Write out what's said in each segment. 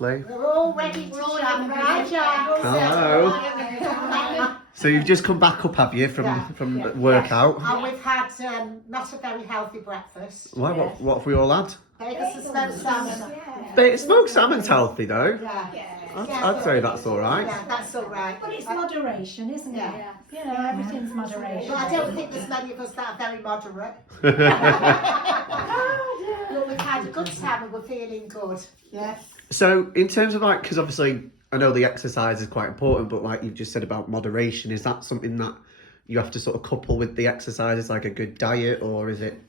lovely. We're all ready to chat. Right, Jack? Hello. So you've just come back up, have you, from workout? And we've had not a very healthy breakfast. What have we all had? Bagels and smoked salmon. Smoked salmon's healthy though. Yeah. I'd say that's all right. Yeah, that's all right. But it's moderation, isn't it? Yeah. You know, everything's moderation. But I don't think there's many of us that are very moderate. But we've had a good time and we're feeling good. Yes. So in terms of like, because obviously I know the exercise is quite important, but like you've just said about moderation, is that something that you have to sort of couple with the exercises, like a good diet, or is it?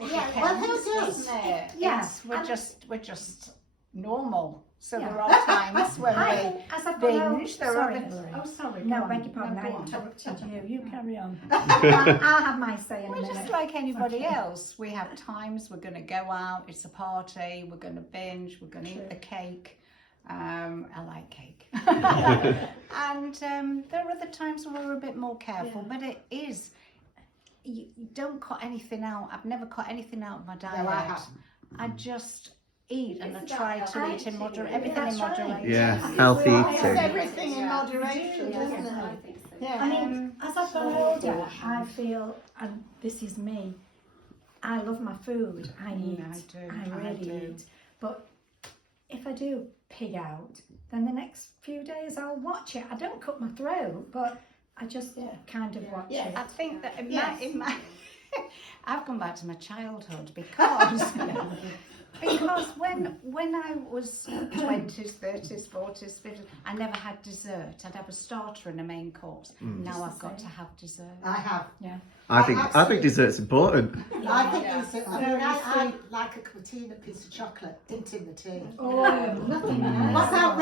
Yeah, well, who does? Yes, we're just normal. So there are times when we binge. Sorry. Oh, sorry. No, go beg on. your pardon, No, I go on. interrupted you. You carry on. I'll have my say in a We're minute. just like anybody else. We have times we're going to go out, it's a party, we're going to binge, we're going to eat the cake. I like cake. And there are other times when we're a bit more careful, but it is, you don't cut anything out. I've never cut anything out of my diet. No, I haven't. I just eat and I try to eat in moderation, everything in moderation. Yeah, healthy It's eating. everything in moderation, isn't it? Yeah. I mean, as I've grown older, I feel, and this is me, I love my food. I eat. I really eat. But if I do pig out, then the next few days I'll watch it. I don't cut my throat, but I just kind of watch it. I think that in my I've gone back to my childhood because when I was 20s, 30s, 40s, 50s, I never had dessert. I'd have a starter and a main course. Now I've got to have dessert. I have. Yeah. I think dessert's important. I think I like a cup of tea and a piece of chocolate, didn't in the tea. Oh, nothing What's that,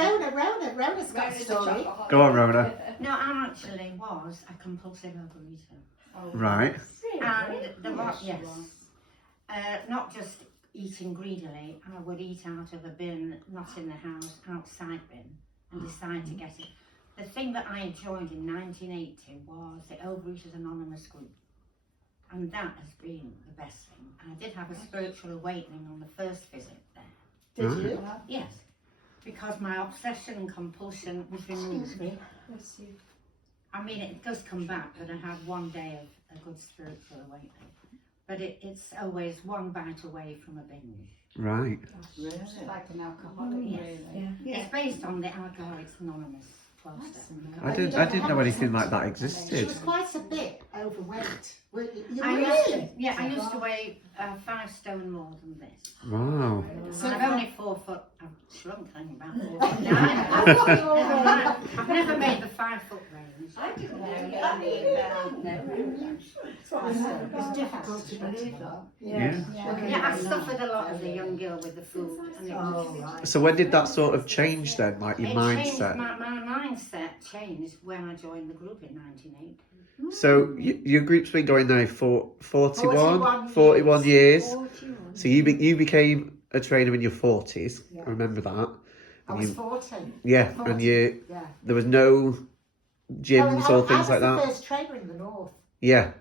Rona's got a story. Go on, Rona. No, I actually was a compulsive overeater. Right. And the yes. Not just eating greedily, I would eat out of a bin, not in the house, outside bin, and decide to get it. The thing that I joined in 1980 was the Overeaters Anonymous group. And that has been the best thing. And I did have a spiritual awakening on the first visit there. Did you? Yes. Because my obsession and compulsion was removed. I mean, it does come back, but I had one day of a good spiritual awakening. But it's always one bite away from a binge. Right. Really? Like an alcoholic, really. Yeah. It's based on the Alcoholics Anonymous 12-step. I didn't know anything like that She existed. was quite a bit overweight. I used to weigh 5 stone more than this. Wow. So I'm only 4 foot. I've shrunk, I'm about 4 foot. I've never made the 5 foot range. I didn't know that. It's difficult to believe that. Yeah, I suffered a lot as a young girl with the food. And it was, So when did that sort of change then, like your mindset? My mindset changed when I joined the group in 1980. So your group's been going now for 41 years. So you became a trainer in your 40s. Yeah. I remember that. I was 40. Yeah, 40. and Yeah. there was no gyms or things like I was that. the first trainer in the north. Yeah.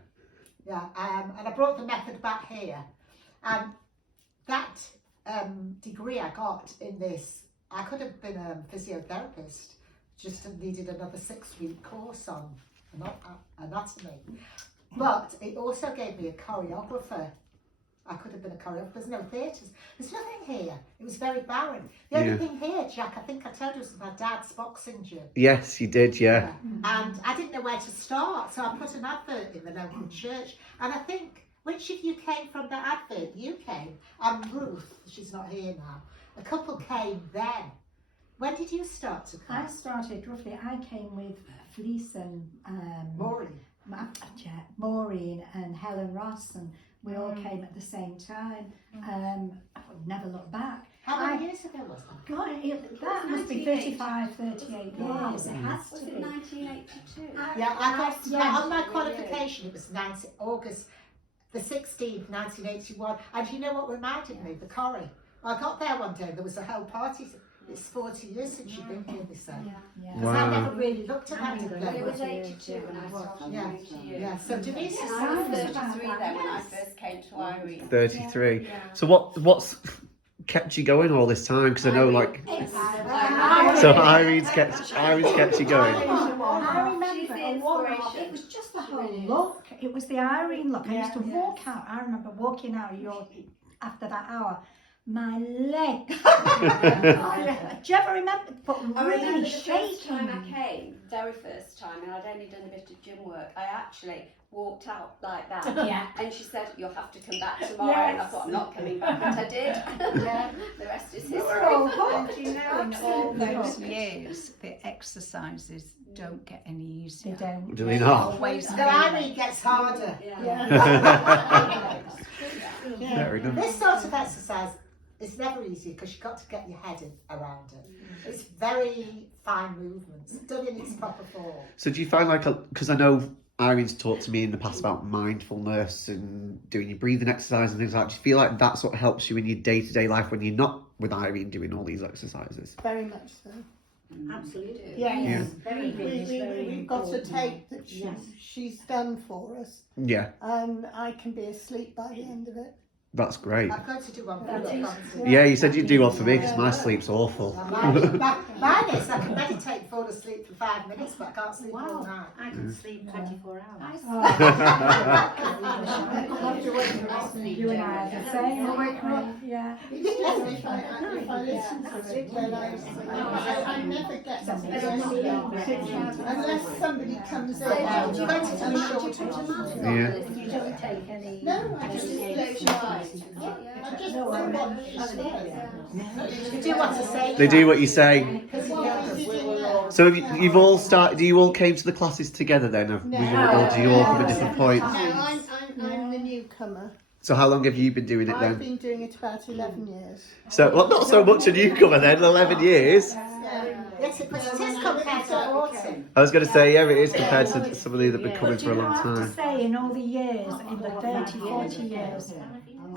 Yeah, and I brought the method back here. And that degree I got in this, I could have been a physiotherapist, just needed another 6-week course on anatomy. But it also gave me a choreographer. I could have been a choreographer. There's no theatres. There's nothing here. It was very barren. The only thing here, Jack, I think I told you, was my dad's boxing gym. Yes, you did, yeah. And I didn't know where to start, so I put an advert in the local church. And I think, which of you came from that advert? You came. And Ruth, she's not here now. A couple came then. When did you start to come? I started roughly, I came with Felice and Maureen. Maureen and Helen Ross, and we all came at the same time. I would never look back. How many years ago was that? God, that must be 35, 38 years. It has to be. 1982? Yeah, I got on my qualification. It was August the 16th, 1981. And you know what reminded me? The Corrie. I got there one day. There was a whole party. It's 40 years since you've been here, they said. Because I never really looked at that again. It was 82 when I started. Yeah. So Denise is I was 33 then when I first came to Irene. 33. So what's kept you going all this time? Because I know, like, It's so Irene's kept you going. I remember a one-off. It was just the whole look. It was the Irene look. I used to walk out. I remember walking out after that hour. My leg. Do you ever remember? But I remember really the first time I shaking. came, very first time, and I'd only done a bit of gym work. I actually walked out like that. Yeah. And she said, "You'll have to come back tomorrow." And I thought, "I'm not coming back," but I did. The rest is history. And you know, in all those years, the exercises don't get any easier. They don't. Do they not? Always The Irene gets harder. Fair enough. This sort of exercise is never easy because you've got to get your head around it. It's very fine movements, done in its proper form. So do you find like, because I know Irene's talked to me in the past about mindfulness and doing your breathing exercise and things like that. Do you feel like that sort of helps you in your day-to-day life when you're not with Irene doing all these exercises? Very much so. Absolutely. Yes. Very big. We've got a tape that she's done for us, Yeah, and I can be asleep by the end of it. that's great. I'm going to do one for you. Yeah, you said you'd do one for me because my sleep's awful. Mine is, I can meditate and fall asleep for 5 minutes, but I can't sleep all night. I can sleep 24 hours. You and I are the same. Yeah. If I listen to it when I never get to unless somebody comes in. You're going to do short Yeah. You don't take any. No, I just listen. I just do what You do what to say. They do what you say. you So have you've all started, do you all came to the classes together then? Or do you all come at different points? No, I'm the newcomer. So how long have you been doing it I've then? been doing it about 11 years. So, well, not so much a newcomer then, 11 years. Yes, but it is compared to 40. I was going to say, yeah, it is compared to some of you that have been coming for a long I have to time. say, in all the years, in the 30, 40 years,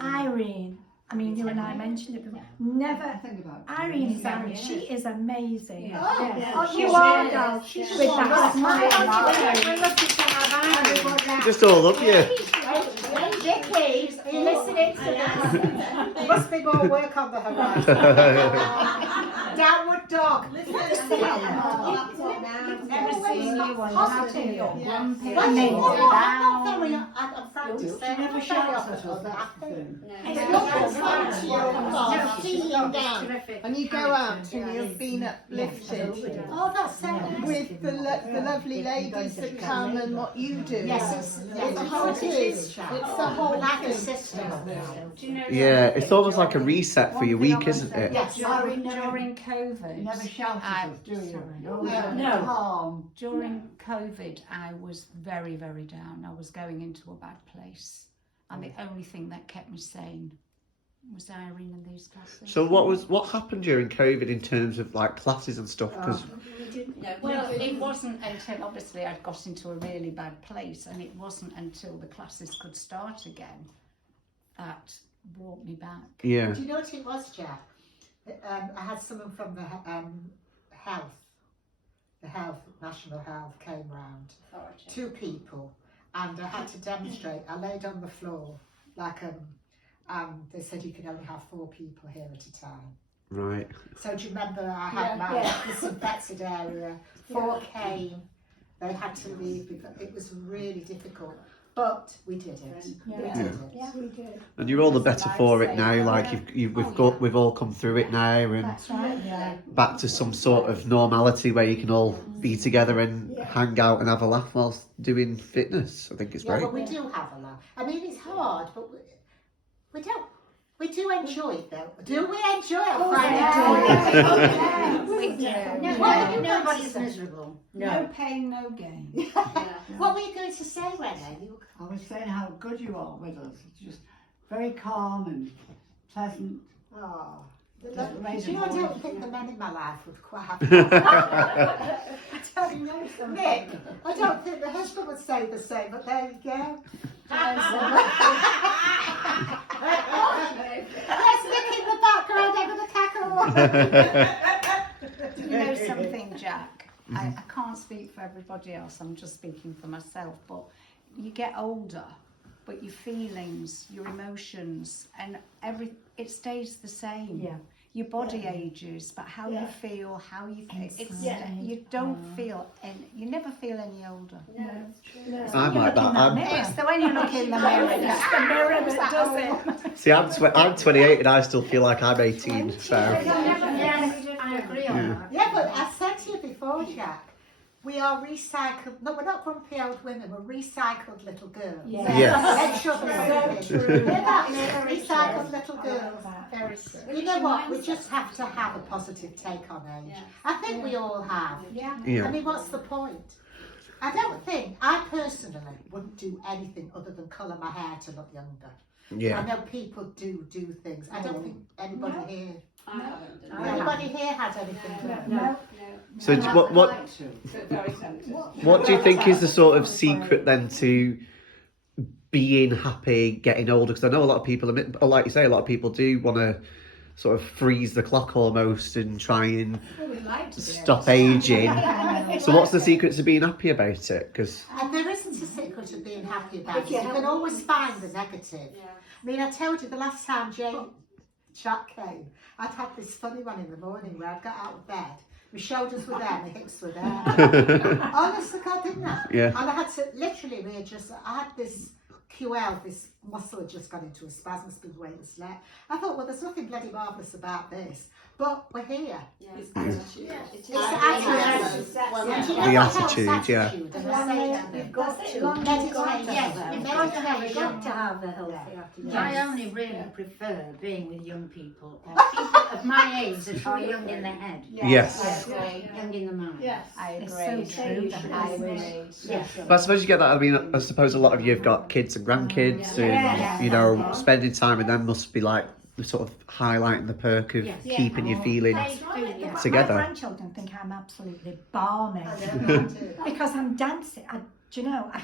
Irene, I mean, you and I mentioned it before, never, Irene is Irene, she is amazing. Oh, you are, though, with that smile. Just all up you. Vicky, are you listening to that? There must be more work on the horizon. Downward dog. Never seen you on happy or grumpy. I'm or not down. very, I'm frank to say, I'm not very often happy. It's not as fun to your class, feeling down, and you go out and you've been uplifted Oh, that's so nice. with the lovely ladies that come and what you do. Yes, It's how it is. It's the whole like a thing. sister. Do you know Yeah, it's almost like a reset for your week, isn't it? Yes. During COVID, during COVID, I was very, very down. I was going into a bad place, and the only thing that kept me sane was Irene and these classes. So what happened during COVID in terms of like classes and stuff? Because Well, it wasn't until obviously I'd got into a really bad place, and it wasn't until the classes could start again that brought me back. yeah, Do you know what it was, Jack? I had someone from the National Health came round. authority? 2 people, and I had to demonstrate. I laid on the floor like they said you can only have 4 people here at a time. right. So do you remember I had my disinfected area, 4 came, they had to leave because it was really difficult. But we did it. We did it. Yeah, we did. And you're all the better for it now. Like we've all come through it now, and That's right, yeah. back to some sort of normality where you can all be together and hang out and have a laugh whilst doing fitness. I think it's Yeah, great. but we do have a laugh. I mean, it's hard, but we don't. We do enjoy it though. Do we enjoy it? We do. Nobody's miserable. No pain, no gain. What were you going to say, Renee? I was saying how good you are with us. It's just very calm and pleasant. Oh, It's do amazing you know, I how don't you- think the men in my life would quite have Nick, I don't think the husband would say the same, but there you go. Let's look in the background over the cackle. You know something, Jack? I can't speak for everybody else, I'm just speaking for myself, but you get older but your feelings, your emotions, and it stays the same. Yeah. Your body ages, but how you feel, how you think, you don't feel, you never feel any older. I'm like that. It's the when you look in the mirror, It's the mirror that does it. See, I'm 28 and I still feel like I'm 18. So Yes, I agree on that. Yeah, but I said to you before, Jack, we are recycled. No, we're not grumpy old women. We're recycled little girls. Yes. Make sure they're hear that? We're recycled little girls. Very true. You know what? We just have to have a positive take on age. I think we all have. Yeah. I mean, what's the point? I personally wouldn't do anything other than colour my hair to look younger. Yeah. I know people do things. I don't think anybody here. I haven't done Anybody here has anything done? No. So Very tempted. what do you think is the sort of secret then to being happy getting older? Because I know a lot of people, like you say, a lot of people do want to sort of freeze the clock almost and try and stop aging. So what's the secret to being happy about it? Because And there isn't a secret of being happy about it. You can always find the negative. I mean, I told you the last time Jack came, I'd had this funny one in the morning where I'd got out of bed, my shoulders were there, my hips were there. Honest to God, didn't I? Yeah. And I had to literally readjust. I had this QL, this muscle had just gone into a spasm, speed weight was left. I thought, well, there's nothing bloody marvellous about this, but we're here. It's attitude. It's It's attitude. The attitude, yeah. You've got to have a healthy attitude. I only really prefer being with young people, or people of my age that are young in the head. Yes. Young in the mind. I agree. It's so true. I agree. Yes. But I suppose you get that. I mean, I suppose a lot of you have got kids and grandkids, and you know, spending time with them must be like sort of highlighting the perk of keeping your feelings together. My grandchildren think I'm absolutely balmy because I'm dancing. Do you know? I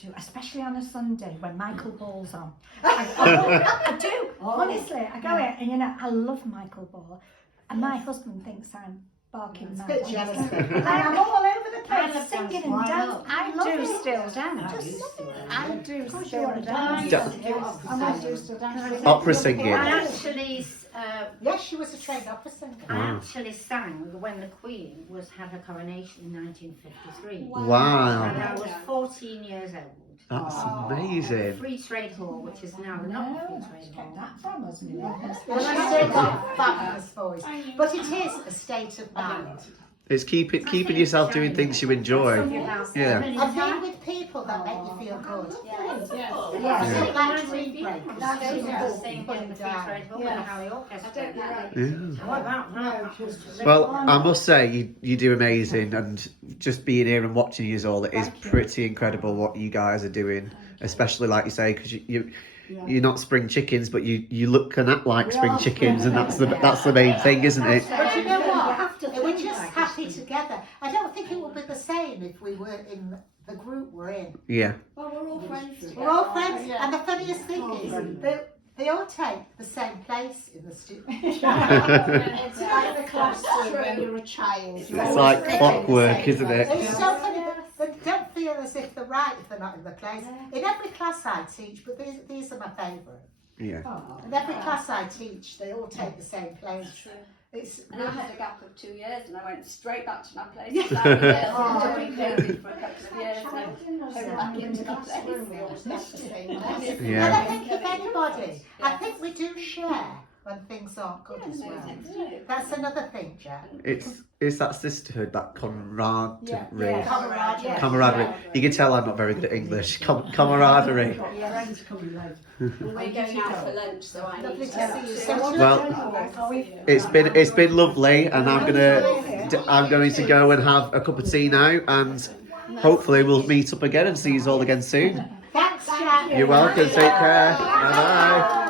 do, especially on a Sunday when Michael Ball's on. I do, honestly. I go in and, you know, I love Michael Ball. And my husband thinks I'm barking mad. bit jealous. I'm all over the place singing and dancing. I do still dance. I do still dance. And I do still dance. Opera singing. I actually, Yes, she was a trained opera singer. I actually sang when the Queen had her coronation in 1953. And Wow, I was 14 years old. that's amazing. Free Trade Hall, which is now not Free Trade Hall. That from us, isn't it? Well, she's still got a fabulous voice. But it is a state of mind. It's keeping yourself doing things you enjoy. Yeah. And being with people that make you feel good. Yes. Yes. Like dream break. That's the thing in the Free Trade Hall with the Harry Orchestra. Yeah. What about that? Well, I must say you do amazing, and just being here and watching you all, it is pretty incredible what you guys are doing. Especially like you say, because you're not spring chickens, but you look and act like spring chickens, and that's the main thing, isn't it? But you know what? We're just happy together. I don't think it would be the same if we were in the group we're in. Yeah. Well, we're all friends together. We're all friends, and the funniest thing is they all take the same place in the studio. It's like the classroom when you're a child. It's like clockwork, isn't it? It's so funny, they don't feel as if they're right if they're not in the place. In every class I teach, but these are my favourite. Yeah. In every class I teach, they all take the same place. And I had a gap of 2 years and I went straight back to my place. I was doing COVID for a couple of years and then went back into the place. And I think if anybody, I think we do share when things aren't good as well. That's another thing, Jack. It's that sisterhood, that camaraderie. Camaraderie. You can tell I'm not very good at English. Camaraderie. We're going out for lunch, so I Lovely need to see you. So Well, it's been lovely, and I'm going to go and have a cup of tea now, and hopefully we'll meet up again and see you all again soon. thanks, Jack. You're welcome. Take care. Bye bye.